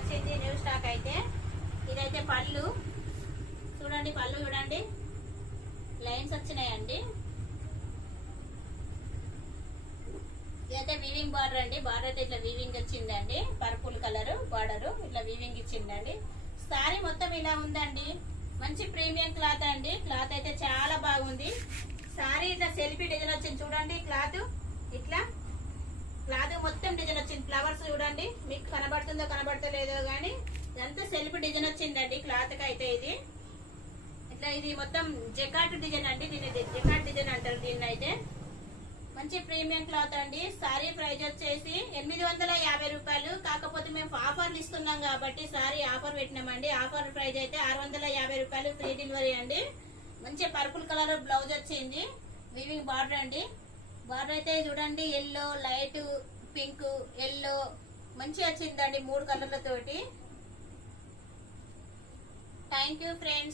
వచ్చింది new stock అయితే. ఇదైతే పళ్ళు చూడండి, పళ్ళు చూడండి లైన్స్ వచ్చినాయండి. ఇదైతే వీవింగ్ బార్డర్ అండి. బార్డర్ అయితే ఇట్లా వీవింగ్ వచ్చిందండి. పర్పుల్ కలర్ బార్డర్ ఇట్లా వీవింగ్ ఇచ్చిందండి. సారీ మొత్తం ఇలా ఉందండి. మంచి ప్రీమియం క్లాత్ అండి. క్లాత్ అయితే చాలా బాగుంది. సారీ ఇట్లా సెల్ఫీ డిజైన్ వచ్చింది చూడండి. క్లాత్ ఇట్లా క్లాత్ మొత్తం డిజైన్ వచ్చింది. ఫ్లవర్స్ చూడండి, మీకు కనబడుతుందో కనబడతలేదో గానీ ఇదంతా సెల్ఫ్ డిజైన్ వచ్చిందండి. క్లాత్ కి అయితే ఇది ఇట్లా ఇది మొత్తం జకాట్ డిజైన్ అండి. దీన్ని జకాట్ డిజైన్ అంటారు. దీన్ని అయితే మంచి ప్రీమియం క్లాత్ అండి. సారీ ప్రైస్ వచ్చేసి 850 రూపాయలు. కాకపోతే మేము ఆఫర్లు ఇస్తున్నాం కాబట్టి సారీ ఆఫర్ పెట్టినామండి. ఆఫర్ ప్రైస్ అయితే 650 రూపాయలు, ఫ్రీ డెలివరీ అండి. మంచి పర్పుల్ కలర్ బ్లౌజ్ వచ్చింది. వీవింగ్ బార్డర్ అండి. బార్డర్ అయితే చూడండి ఎల్లో, లైట్ పింక్, ఎల్లో మంచి వచ్చిందండి 3 కలర్లతోటి. Thank you friends.